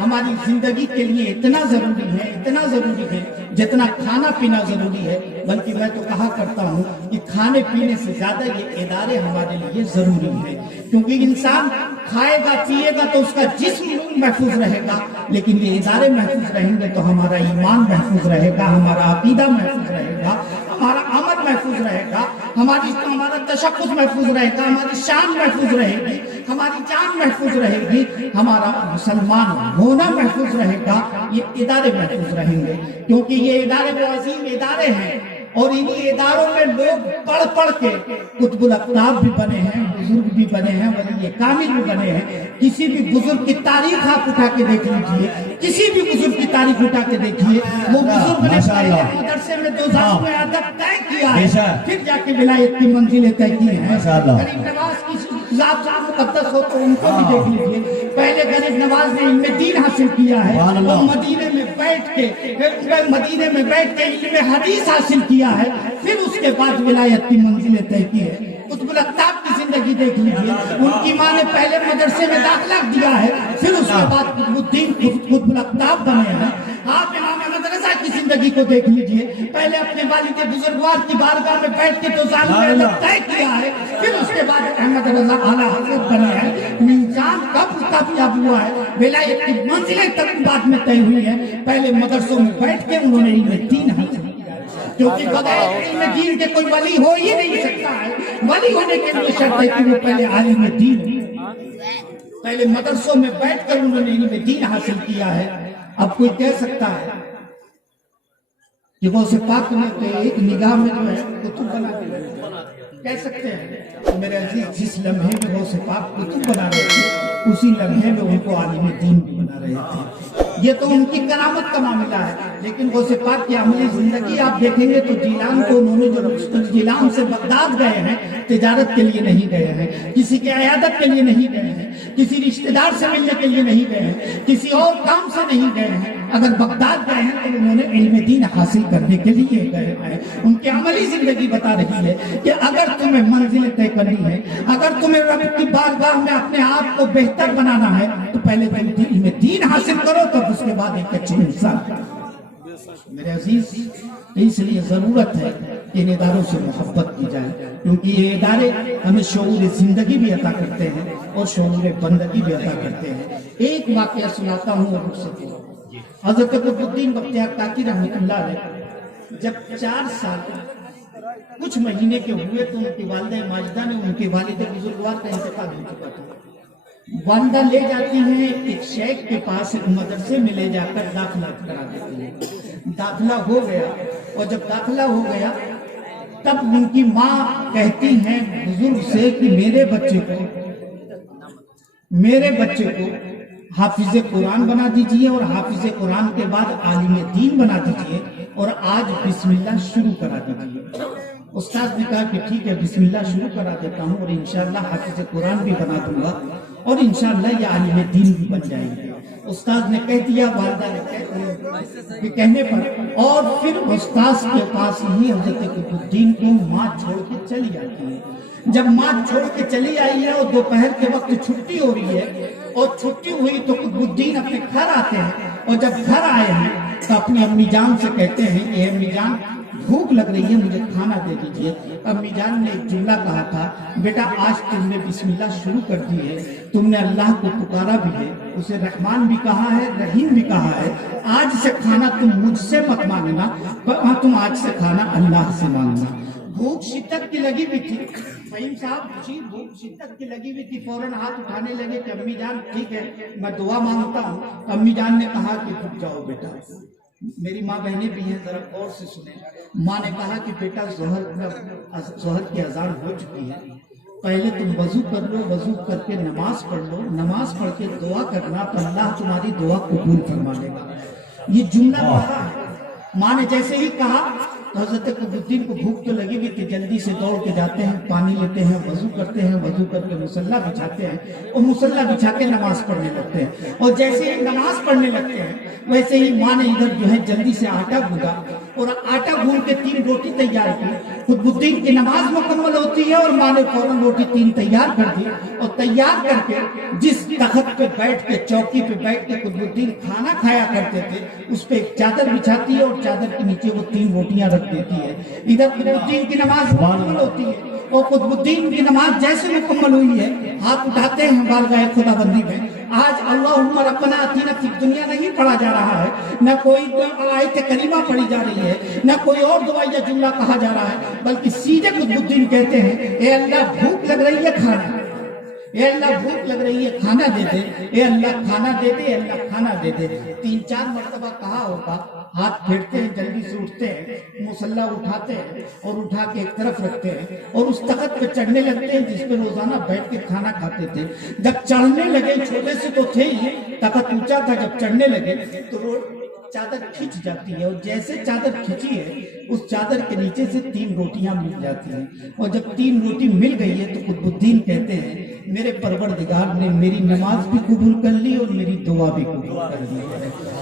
ہماری زندگی کے لیے اتنا ضروری ہے جتنا کھانا پینا ضروری ہے، بلکہ میں تو کہا کرتا ہوں کہ کھانے پینے سے زیادہ یہ ادارے ہمارے لیے ضروری ہیں، کیونکہ انسان کھائے گا پیے گا تو اس کا جسم محفوظ رہے گا، لیکن یہ ادارے محفوظ رہیں گے تو ہمارا ایمان محفوظ رہے گا، ہمارا عقیدہ محفوظ رہے گا، ہمارا عمل محفوظ رہے گا، ہمارا تشخص محفوظ رہے گا، ہماری شان محفوظ رہے گی، ہماری جان محفوظ رہے گی، ہمارا مسلمان ہونا محفوظ رہے گا، یہ ادارے محفوظ رہیں گے، کیونکہ یہ ادارے وہ عظیم ادارے ہیں، اور انہی اداروں میں لوگ پڑھ پڑھ کے قطب الاقطاب بھی بنے ہیں، بزرگ بھی بنے ہیں، ولی کامل بھی بنے ہیں۔ کسی بھی بزرگ کی تاریخ آپ اٹھا کے دیکھ لیجئے، کسی بھی بزرگ کی تاریخ اٹھا کے دیکھیے، وہ بزرگ نے پہلے مدرسے میں دو ذات میں ادب طے کیا ہے، پھر جا کے ولایت کی منزلیں طے کی ہیں۔ غریب نواز کی ذات مقدس ہو تو ان کو بھی دیکھ لیجئے، پہلے غریب نواز نے علم دین حاصل کیا ہے، وہ مدینے میں بیٹھ کے علم حدیث حاصل کیا ہے، پھر اس کے بعد ولایت کی منزلیں طے کی ہے۔ قطب الاقطاب کی زندگی دیکھ لیجئے، ان کی ماں نے پہلے مدرسے میں داخلہ دیا ہے، پھر اس کے بعد قطب الدین قطب الاقطاب بنے ہیں۔ آپ امام احمد رضا کی زندگی کو دیکھ لیجئے، پہلے اپنے والد بزرگوار کی بارگاہ میں بیٹھ کے تو ظالم طے کیا ہے، پھر اس کے بعد احمد رضا اعلیٰ حضرت بنے ہیں۔ انسان کب کامیاب ہوا ہے؟ ولایت کی منزلیں تک بعد میں طے ہوئی ہے، پہلے مدرسوں میں بیٹھ کے انہوں نے علم دین حاصل کیا، کیونکہ بغیر علم دین کے کوئی ولی ہو ہی نہیں سکتا ہے۔ ولی ہونے کے لیے شرط ہے کہ وہ پہلے عالم دین ہو، پہلے مدرسوں میں بیٹھ کر انہوں نے علم دین حاصل کیا ہے۔ اب کوئی کہہ سکتا ہے کہ غوث پاک نے ایک نگاہ میں جو ہے کتب بنا کے کہہ سکتے ہیں؟ میرے عزیز، جس لمحے میں غوث پاک کتب بنا رہے تھے، اسی لمحے میں ان کو عالم دین بھی بنا رہے تھے۔ یہ تو ان کی کرامت کا معاملہ ہے، لیکن غوث پاک کی عملی زندگی آپ دیکھیں گے تو جیلان کو انہوں نے جو جیلان سے بغداد گئے ہیں، تجارت کے لیے نہیں گئے ہیں، کسی کی عیادت کے لیے نہیں گئے ہیں، کسی رشتہ دار سے ملنے کے لیے نہیں گئے ہیں، کسی اور کام سے نہیں گئے ہیں۔ اگر بغداد گئے ہیں تو انہوں نے علم دین حاصل کرنے کے لیے گئے ہیں۔ ان کی عملی زندگی بتا رہی ہے کہ اگر تمہیں منزل طے کرنی ہے، اگر تمہیں رب کی بارگاہ میں اپنے آپ کو بہتر بنانا ہے، تو پہلے تم علم دین حاصل کرو، تب اس کے بعد ایک اچھے انسان کرو۔ میرے عزیز، اس لیے ضرورت ہے کہ ان اداروں سے محبت کی جائے، کیونکہ یہ ادارے ہمیں شعور زندگی بھی عطا کرتے ہیں اور شعور بندگی بھی عطا کرتے ہیں۔ ایک واقعہ سناتا ہوں اور اس سے حضرت قطب الدین بختیار کاکی رحمۃ اللہ علیہ جب 4 سال کچھ مہینے کے ہوئے تو ان کی والدہ ماجدہ نے ان کے والد بزرگوار کا انتقال ہو چکا تھا۔ والدہ لے جاتی ہیں ایک شیخ کے پاس، ایک مدرسے میں لے جا کر داخلہ کرا دیتی ہیں۔ داخلہ ہو گیا، اور جب داخلہ ہو گیا تب ان کی ماں کہتی ہیں بزرگ سے کہ میرے بچے کو حافظ قرآن بنا دیجئے، اور حافظ قرآن کے بعد عالم دین بنا دیجئے، اور آج بسم اللہ شروع کرا دیجئے۔ استاد نے کہا کہ ٹھیک ہے، بسم اللہ شروع کرا دیتا ہوں، اور انشاءاللہ حافظ قرآن بھی بنا دوں گا، اور انشاءاللہ یہ عالم دین بھی بن جائیں گے۔ استاد نے کہہ دیا، والدہ نے کہنے پر، اور پھر استاد کے پاس ہی حضرت قطب الدین کو ماں چھوڑ کے چلی آتی ہے۔ جب ماں چھوڑ کے چلی آئی ہے اور دوپہر کے وقت چھٹی ہو رہی ہے، اور چھٹی ہوئی تو قطب الدین اپنے گھر آتے ہیں، اور جب گھر آئے ہیں تو اپنی امی جان سے کہتے ہیں کہ امی جان بھوک لگ رہی ہے، مجھے کھانا دے دیجئے۔ امی جان نے ایک جملہ کہا تھا، بیٹا آج تم نے بسم اللہ شروع کر دی ہے، تم نے اللہ کو پکارا بھی ہے، اسے رحمان بھی کہا ہے، رحیم بھی کہا ہے، آج سے کھانا تم مجھ سے مت مانگنا، تم آج سے کھانا اللہ سے مانگنا۔ بھوک شدت کی لگی بھی تھی، فہیم صاحب جی بھوک شدت کی لگی بھی تھی، فوراً ہاتھ اٹھانے لگے کہ امی جان ٹھیک ہے میں دعا مانگتا ہوں۔ امی جان نے کہا کہ رک جاؤ بیٹا، میری ماں بہنیں بھی ہیں، ذرا غور سے سنیں۔ ماں نے کہا کہ بیٹا ظہر کی اذان ہو چکی ہے، پہلے تم وضو کر لو، وضو کر کے نماز پڑھ لو، نماز پڑھ کے دعا کرنا تو اللہ تمہاری دعا قبول فرما لے گا۔ یہ جملہ کہا ہے۔ ماں نے جیسے ہی کہا تو حضرت قطب الدین کو بھوک تو لگی ہوئی تھی، جلدی سے دوڑ کے جاتے ہیں، پانی لیتے ہیں، وضو کرتے ہیں، وضو کر کے مصلی بچھاتے ہیں، اور مصلی بچھا کے نماز پڑھنے لگتے ہیں۔ اور جیسے ہی نماز پڑھنے لگتے ہیں ویسے ہی ماں نے ادھر جو ہے جلدی سے آٹا گوندھا، اور آٹا گھون کے 3 روٹی تیار کی. قطبالدین کی نماز مکمل ہوتی ہے اور ماں نے فوراً روٹی 3 تیار کر دی اور تیار کر کے جس تخت پہ بیٹھ کے چوکی پہ بیٹھ کے قطبالدین کھانا کھایا کرتے تھے اس پہ ایک چادر بچھاتی ہے اور چادر کے نیچے وہ 3 روٹیاں رکھ دیتی ہے. ادھر قطبالدین کی نماز مکمل ہوتی ہے اور قطبالدین کی نماز جیسے مکمل ہوئی ہے ہاتھ اٹھاتے ہیں بارگاہ خدا بندی میں. آج اللہم ربنا آتینا فی الدنیا نہیں پڑھا جا رہا ہے, نہ کوئی آیت کریمہ پڑھی جا رہی ہے, نہ کوئی اور دعا یا جملہ کہا جا رہا ہے, بلکہ سیدھے قطبالدین کہتے ہیں اے اللہ بھوک لگ رہی ہے کھانا, اے اللہ بھوک لگ رہی ہے کھانا دے دے, اے اللہ کھانا دے دے, اے اللہ کھانا دے دے. 3-4 مرتبہ کہا ہوگا. ہاتھ پھیرتے ہیں, جلدی سے اٹھتے ہیں, مصلی اٹھاتے ہیں اور اٹھا کے ایک طرف رکھتے ہیں اور اس تخت پہ چڑھنے لگتے ہیں جس پہ روزانہ بیٹھ کے کھانا کھاتے تھے. جب چڑھنے لگے, چھوٹے سے تو تھے ہی, تخت اونچا تھا, جب چڑھنے لگے تو چادر کھینچ جاتی ہے اور جیسے چادر کھینچی ہے اس چادر کے نیچے سے 3 روٹیاں مل جاتی ہیں. اور جب 3 روٹی مل گئی ہے تو قطبالدین کہتے ہیں میرے پروردگار نے میری نماز بھی قبول کر لی اور میری دعا بھی قبول کر لی.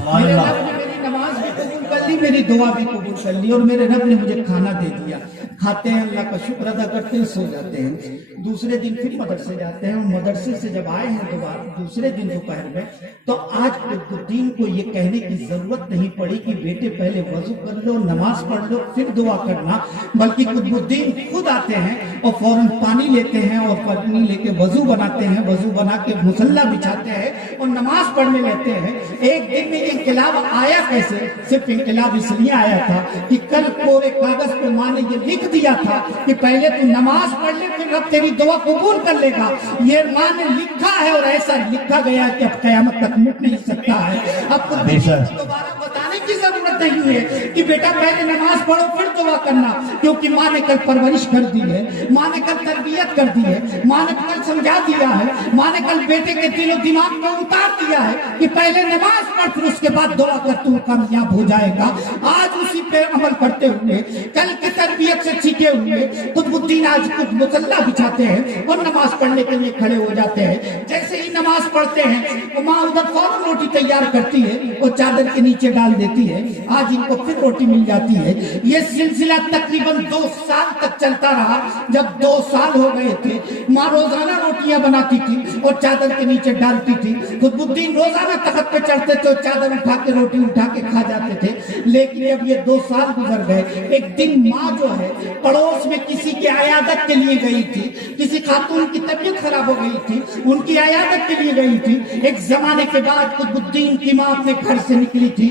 میرے رب نے میری نماز بھی قبول کر لی, میری دعا بھی قبول کر لی اور میرے رب نے مجھے کھانا دے دیا. کھاتے ہیں, اللہ کا شکر ادا کرتے ہیں, سو جاتے ہیں. دوسرے دن پھر مدرسے جاتے ہیں اور مدرسے سے جب آئے ہیں دوسرے دن دوپہر میں تو آج قطبالدین کو یہ کہنے کی ضرورت نہیں پڑی کہ بیٹے پہلے وضو کر لو, نماز پڑھ لو, پھر دعا کرنا, بلکہ قطبالدین خود آتے ہیں اور فوراً پانی لیتے ہیں اور پانی لے کے وضو بناتے ہیں, وضو بنا کے مصلی بچھاتے ہیں اور نماز پڑھنے لیتے ہیں. ایک دن میں انقلاب آیا کیسے؟ صرف انقلاب اس لیے آیا تھا کہ کل کورے کاغذ پہ ماں نے یہ لکھ دیا تھا کہ پہلے تو نماز پڑھ لے پھر رب تیری دعا قبول کر لے گا. یہ ماں نے لکھا ہے اور ایسا لکھا گیا کہ اب قیامت تک مٹ نہیں سکتا ہے. اب تو دوبارہ بتانے کی ضرورت نہیں ہے کہ بیٹا پہلے نماز پڑھو پھر دعا کرنا, کیونکہ ماں نے کل پرورش کر دی ہے, ماں نے کل تربیت کر دی ہے, ماں نے کل سمجھا دیا ہے, ماں نے کل بیٹے کے دل و دماغ میں اتار دیا ہے کہ پہلے نماز پڑھ پھر اس کے بعد دعا کر تو کامیاب ہو جائے گا. آج اسی پہ عمل کرتے ہوئے, کل کی تربیت سے سیکھے ہوئے قطبالدین آج کچھ مصلی بچھاتے ہیں اور نماز پڑھنے کے لیے کھڑے ہو جاتے ہیں. جیسے ہی نماز پڑھتے ہیں تو ماں ادھر فوراً روٹی تیار کرتی ہے اور چادر کے نیچے ڈال دیتی ہے. آج ان کو پھر روٹی مل جاتی ہے. یہ سلسلہ تقریباً 2 سال تک چلتا رہا. جب 2 سال ہو گئے تھے ماں روزانہ روٹیاں بناتی تھی اور چادر کے نیچے ڈالتی تھی. قطبالدین روزانہ تخت پہ چڑھتے تھے اور چادر اٹھا کے روٹی اٹھا کے کھا جاتے تھے. لیکن اب یہ 2 سال گزر گئے. ایک دن ماں جو ہے پڑوس میں کسی کی عیادت کے لیے گئی تھی, کسی خاتون کی طبیعت خراب ہو گئی تھی, ان کی عیادت کے لیے گئی تھی. ایک زمانے کے بعد قطبالدین کی ماں اپنے گھر سے نکلی تھی,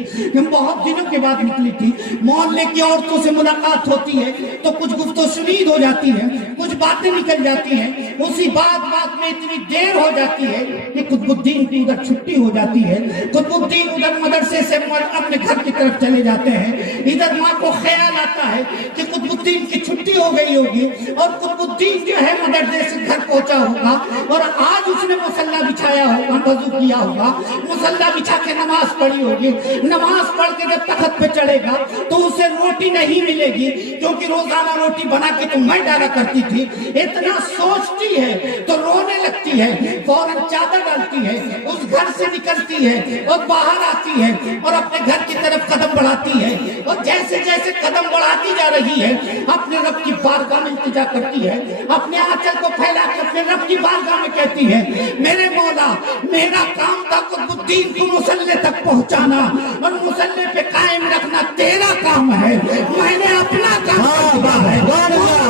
بہت دنوں کے بعد نکلی تھی. محلے کی عورتوں سے ملاقات ہوتی ہے تو کچھ گفت و شنید ہو جاتی ہے, کچھ باتیں نکل جاتی ہیں. اسی بات میں اتنی دیر ہو جاتی ہے کہ قطبالدین کی ادھر چھٹی ہو جاتی ہے. قطبالدین ادھر مدرسے سے اپنے گھر کی طرف چلے جاتے ہیں. ادھر ماں کو خیال آتا ہے کہ قطبالدین کی چھٹی ہو گئی ہوگی اور قطبالدین جو ہے مدرسے سے گھر پہنچا ہوگا اور آج اس نے مصلی بچھایا ہوگا, وضو کیا ہوگا, مصلی بچھا کے نماز پڑھی ہوگی. نماز پڑھ کے جب تخت پہ چڑھے گا تو اسے روٹی نہیں ملے گی, کیونکہ روزانہ روٹی بنا کے تو میں ڈالا کرتی تھی. اتنا سوچتی ہے تو رونے لگتی ہے, فوراً چادر ڈالتی ہے, اس گھر سے نکلتی ہے اور باہر آتی ہے اور اپنے گھر کی طرف قدم بڑھاتی ہے. اور جیسے جیسے قدم بڑھاتی جا رہی ہے اپنے رب کی بارگاہ میں التجا کرتی ہے, اپنے آنچل کو پھیلا کے اپنے رب کی بارگاہ میں کہتی ہے میرے مولا میرا کام تھا قطبالدین کو مصلی تک پہنچانا اور مصلی پہ قائم رکھنا تیرا کام ہے. میں نے اپنا کام کر دیا ہے,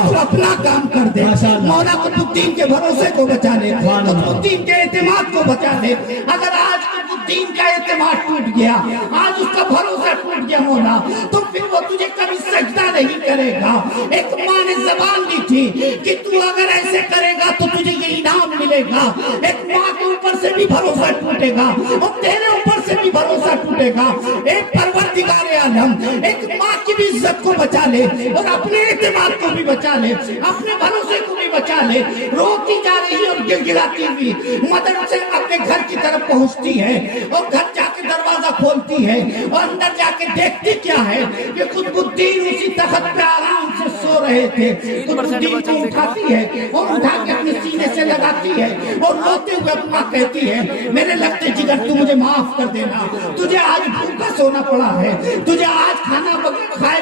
تو اپنا کام کر دے. مولا قطبالدین کے بھروسے کو بچا لے, قطبالدین کے اعتماد کو بچا لے. اگر آج قطبالدین کا اعتماد ٹوٹ گیا, آج اس کا بھروسہ ٹوٹ گیا مولا, تو پھر وہ تجھے کبھی سجدہ نہیں کرے گا. ایک ماں نے زبان دی تھی کہ تو اگر ایسے کرے گا تو تجھے یہ انعام ملے گا. ایک ماں کے اوپر سے بھی بھروسہ ٹوٹے گا اور تیرے اوپر سے بھی بھروسہ ٹوٹے گا. ایک پروردگار عالم ایک ماں کی بھی عزت کو بچا لے اور اپنے اعتماد کو بھی بچا لے, اپنے بھروسے کو بھی بچا لے. روتی جا رہی اور گر گراتی ہوئی مدرسے اپنے گھر کی طرف پہنچتی ہے اور گھر جا کے دروازہ کھولتی ہے اور اندر جا کے دیکھتی کیا ہے کہ قطبالدین اسی تخت پہ آرام سے سو رہے تھے. قطبالدین کو اٹھاتی ہے اور اٹھا کے اپنے سینے سے لگاتی ہے اور روتے ہوئے اپنا کہتی ہے میرے لگتے جگر تو مجھے معاف کر دینا, تجھے آج بھوکا سونا پڑا ہے, تجھے آج کھانا کھائے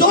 2